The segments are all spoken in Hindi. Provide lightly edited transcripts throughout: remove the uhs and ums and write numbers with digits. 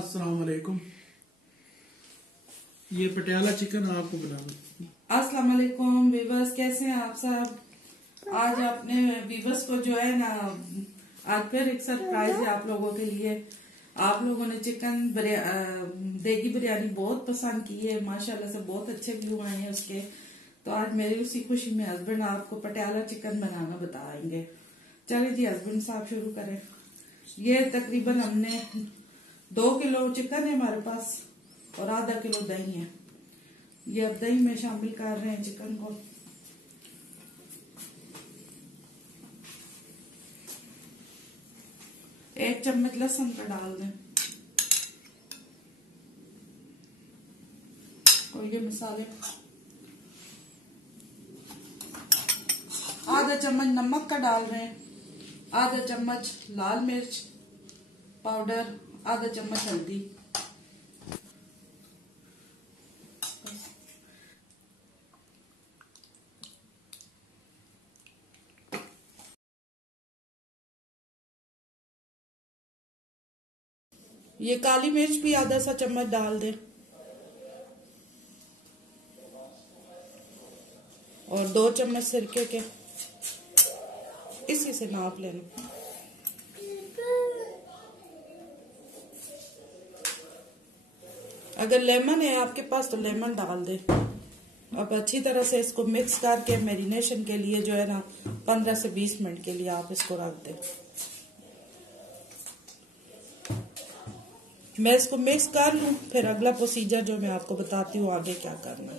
अस्सलाम वालेकुम। ये पटियाला चिकन आपको बना दूं। अस्सलाम वालेकुम वीवर्स, कैसे हैं आप सब। आज अपने वीवर्स को जो है ना, आज फिर एक सरप्राइज है आप लोगों के लिए। आप लोगों ने चिकन देगी बिरयानी बहुत पसंद की है, माशाल्लाह से बहुत अच्छे व्यू आए हैं उसके। तो आज मेरी उसी खुशी में हस्बैंड आपको पटियाला चिकन बनाना बताएंगे। चलिए जी हस्बैंड साहब शुरू करें। ये तकरीबन हमने 2 किलो चिकन है हमारे पास और आधा किलो दही है। ये अब दही में शामिल कर रहे हैं चिकन को। एक चम्मच लहसुन का डाल दें और ये मसाले, आधा चम्मच नमक का डाल रहे हैं, आधा चम्मच लाल मिर्च पाउडर, आधा चम्मच हल्दी। ये काली मिर्च भी आधा सा चम्मच डाल दें और 2 चम्मच सिरके के, इसी से नाप लेना। अगर लेमन है आपके पास तो लेमन डाल दे। अब अच्छी तरह से इसको मिक्स करके मैरिनेशन के लिए जो है ना 15 से 20 मिनट के लिए आप इसको रख दें। मैं इसको मिक्स कर लूं, फिर अगला प्रोसीजर जो मैं आपको बताती हूँ आगे क्या करना है।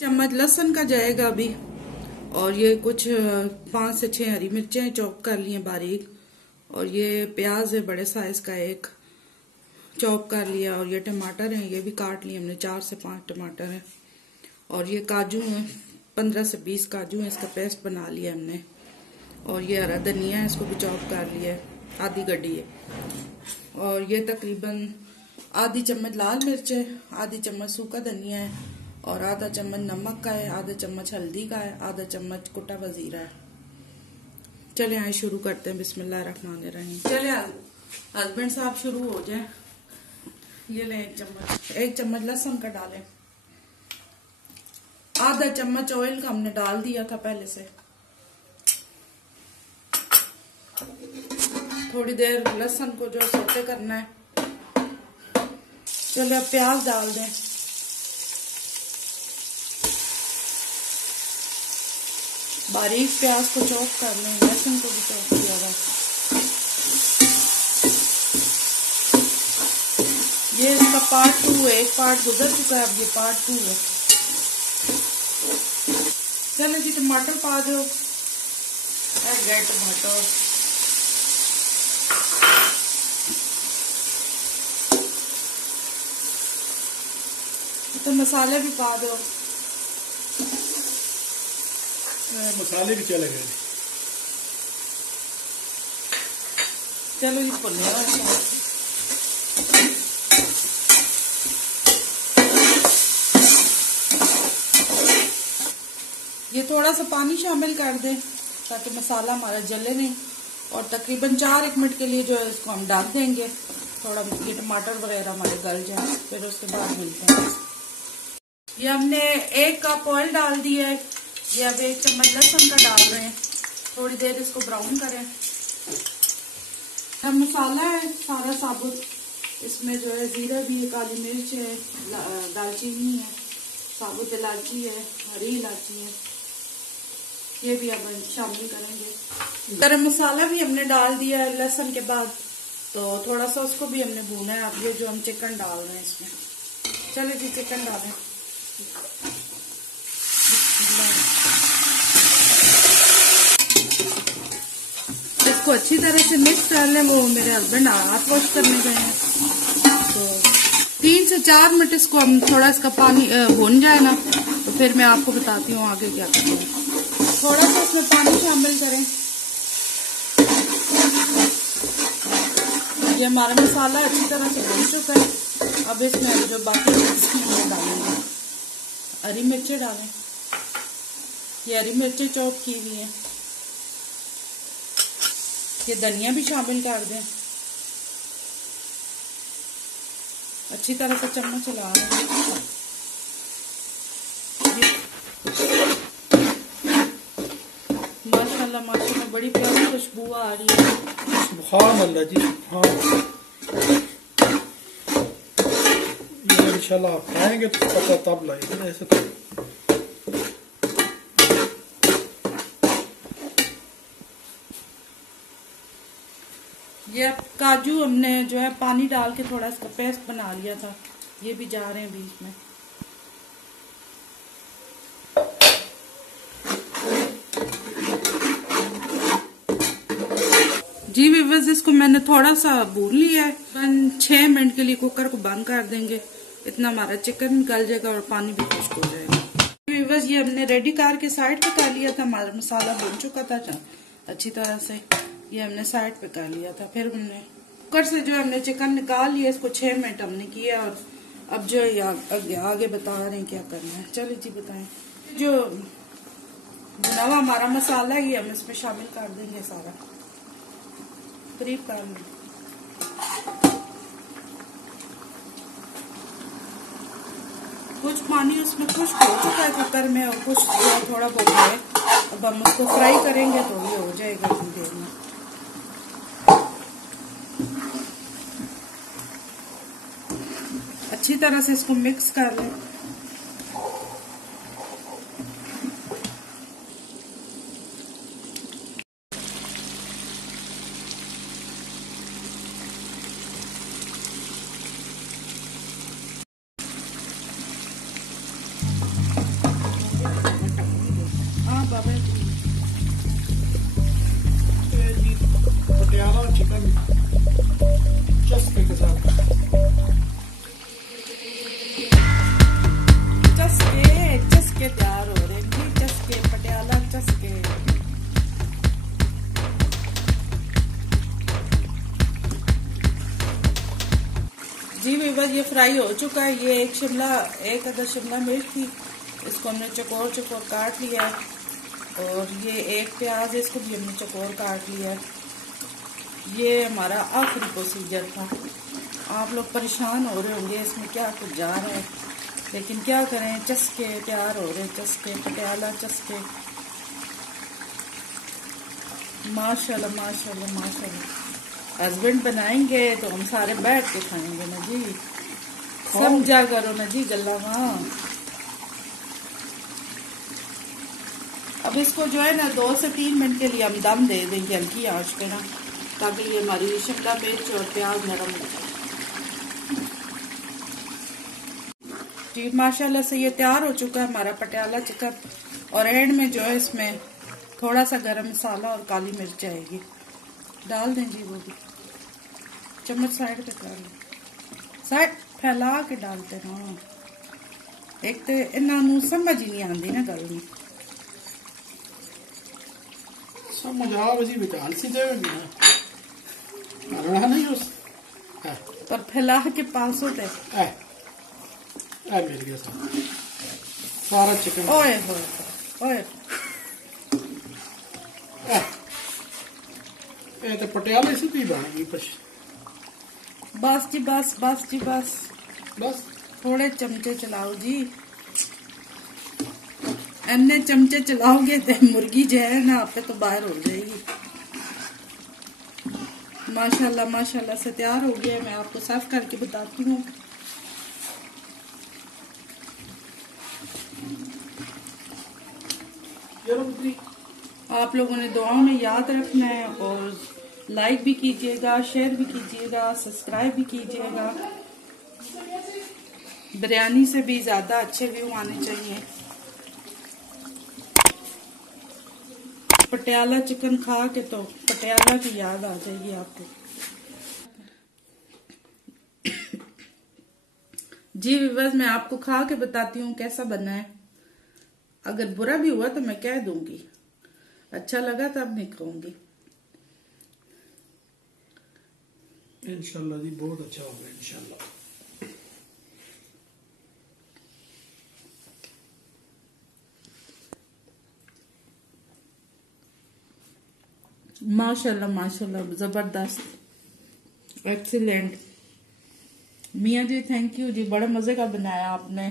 चम्मच लहसुन का जाएगा अभी, और ये कुछ 5 से 6 हरी मिर्चें चॉप कर ली हैं बारीक, और ये प्याज है बड़े साइज का एक चॉप कर लिया, और ये टमाटर हैं ये भी काट लिए हमने, 4 से 5 टमाटर हैं, और ये काजू हैं 15 से 20 काजू हैं, इसका पेस्ट बना लिया हमने, और ये हरा धनिया है इसको भी चॉप कर लिया है, आधी गड्डी है, और ये तकरीबन आधी चम्मच लाल मिर्च है, आधी चम्मच सूखा धनिया है, और आधा चम्मच नमक का है, आधा चम्मच हल्दी का है, आधा चम्मच कुटा वजीरा है। चले आए शुरू करते हैं, बिस्मिल्लाहिर्रहमानिर्रहीम। चले हस्बैंड साहब शुरू हो जाए। ये ले एक चम्मच लहसुन का डालें, आधा चम्मच ऑयल का हमने डाल दिया था पहले से। थोड़ी देर लहसुन को जो सौते करना है। चलो अब प्याज डाल दें, बारीक प्याज को चॉप कर लें, लहसुन को भी चॉप किया हुआ। ये इसका पार्ट 2 है, एक पार्ट गुजर चुका है, अब ये पार्ट 2 है। चलो जी टमाटर पा दो, रेड टमाटर, तो मसाले भी पा दो। मसाले भी चले गए। चलो ये भुने ये थोड़ा सा पानी शामिल कर दें ताकि मसाला हमारा जले नहीं, और तकरीबन 4-1 मिनट के लिए जो है इसको हम डाल देंगे, थोड़ा ये टमाटर वगैरह हमारे गल जाए, फिर उसके बाद मिलते हैं। ये हमने 1 कप ऑयल डाल दिया है, ये अब 1 चम्मच लहसुन का डाल रहे हैं, थोड़ी देर इसको ब्राउन करें। अब मसाला है सारा साबुत, इसमें जो है जीरा भी है, काली मिर्च है, दालचीनी है, साबुत इलायची है, हरी इलायची है, ये भी अब शामिल करेंगे। गरम मसाला भी हमने डाल दिया है लहसुन के बाद, तो थोड़ा सा उसको भी हमने भूना है। अब ये जो हम चिकन डाल रहे हैं इसमें, चलो जी चिकन डालें। इसको अच्छी तरह से मिक्स कर लें। वो मेरे हस्बैंड हाथ वॉश करने गए हैं, तो 3 से 4 मिनट इसको हम थोड़ा इसका पानी भून जाए ना, तो फिर मैं आपको बताती हूँ आगे क्या करना है। थोड़ा सा इसमें पानी शामिल करें। ये हमारा मसाला अच्छी तरह से भून चुका है। अब इसमें जो बाकी डालेंगे, हरी मिर्चें डालें, ये हरी मिर्चें चॉप की हुई है, ये धनिया भी शामिल कर दें, अच्छी तरह से चम्मच चला रहे हैं। माशाल्लाह माशाल्लाह बड़ी प्यारी खुशबू आ रही है। सुभान अल्लाह जी, सुभान। ये इंशाल्लाह आप खाएंगे तो पता तब लगेगा। ऐसे तो ये काजू हमने जो है पानी डाल के थोड़ा इसका पेस्ट बना लिया था, ये भी जा रहे हैं बीच में। जी व्यूअर्स, इसको मैंने थोड़ा सा भून लिया है। 6 मिनट के लिए कुकर को बंद कर देंगे, इतना हमारा चिकन निकल जाएगा और पानी भी खुश्क हो जाएगा। व्यूअर्स, ये हमने रेडी करके साइड पे कर लिया था। हमारा मसाला भून चुका था अच्छी तरह से, ये हमने साइड पे कर लिया था। फिर हमने कुकर से जो हमने चिकन निकाल लिया, इसको 6 मिनट हमने किया। और अब जो आगे बता रहे हैं क्या करना है। चलिए जी बताएं। जो बुना हुआ हमारा मसाला है, ये हम इसमें शामिल कर देंगे सारा, करीब कर लें। कुछ पानी उसमें खुश्क हो चुका है कुकर में और कुछ थोड़ा बहुत है। अब हम उसको फ्राई करेंगे तो ये हो जाएगा इतनी देर में। अच्छी तरह से इसको मिक्स कर लें। बाबा जी पटियाला चिकन चस्के के साथ चस्के तैयार हो रहे हैं जी। चस्के पटियाला चस्के। जी व्यूअर्स, ये फ्राई हो चुका है। ये एक अदर शिमला मिर्च थी, इसको हमने चकोर चकोर काट लिया है। और ये एक प्याज, इसको भी हमने चकोर काट लिया है। ये हमारा आखिरी प्रोसीजर था। आप लोग परेशान हो रहे होंगे इसमें क्या कुछ जा रहा है, लेकिन क्या करें, चस्के तैयार हो रहे हैं। चस्के पटियाला चस्के। माशाल्लाह माशाल्लाह माशाल्लाह। हस्बैंड बनाएंगे तो हम सारे बैठ के खाएंगे ना जी। समझा करो ना जी गल्ला। वहाँ अब इसको जो है ना 2 से 3 मिनट के लिए हम दम दे देंगे हल्की आंच पे ना, ताकि ये हमारी शिमला मिर्च और प्याज नरम हो जाए। जी माशाल्लाह से ये तैयार हो चुका है हमारा पटियाला चिकन। और एंड में जो है इसमें थोड़ा सा गरम मसाला और काली मिर्च आएगी, डाल दें जी। वो भी चम्मच साइड पे कर लो, साइड फैला के डालते ना। एक तो इन्हों समझ ही नहीं आती ना गल में। समझ आओ जी बेटा सी देगी ना नहीं उस पर फैला के पास होते मिल गया सारा चिकन। ओए ओए ये तो पटियाले से भी बनेगी बस जी बस जी बस। थोड़े चमचे चलाओ जी, अन्य चमचे चलाओगे तो मुर्गी जो है ना आप पे तो बाहर हो जाएगी। माशाल्लाह माशाल्लाह से तैयार हो गया। मैं आपको सर्व करके बताती हूँ। आप लोगों ने दुआओं में याद रखना है और लाइक भी कीजिएगा, शेयर भी कीजिएगा, सब्सक्राइब भी कीजिएगा। बिरयानी से भी ज्यादा अच्छे व्यू आने चाहिए। पटियाला चिकन खा के तो पटियाला की याद आ जाएगी आपको। जी व्यूअर्स, मैं आपको खा के बताती हूँ कैसा बना है। अगर बुरा भी हुआ तो मैं कह दूंगी, अच्छा लगा तब नहीं कहूंगी। इंशाल्लाह जी बहुत अच्छा होगा इंशाल्लाह। माशाल्लाह माशाल्लाह जबरदस्त, एक्सीलेंट, मियाँ जी थैंक यू जी, बड़ा मजे का बनाया आपने।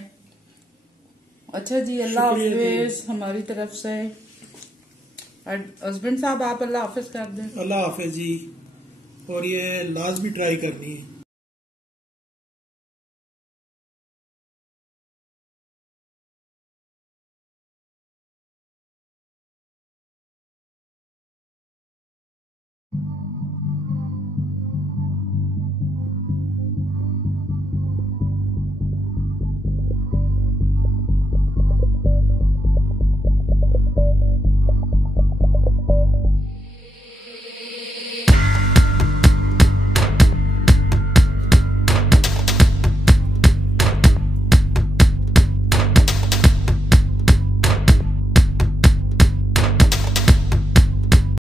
अच्छा जी, अल्लाह शुक्रिया जी। हाफिज हमारी तरफ से। हस्बैंड साहब आप अल्लाह हाफिज कर दें। अल्लाह हाफिज जी। और ये लाजमी ट्राई करनी है।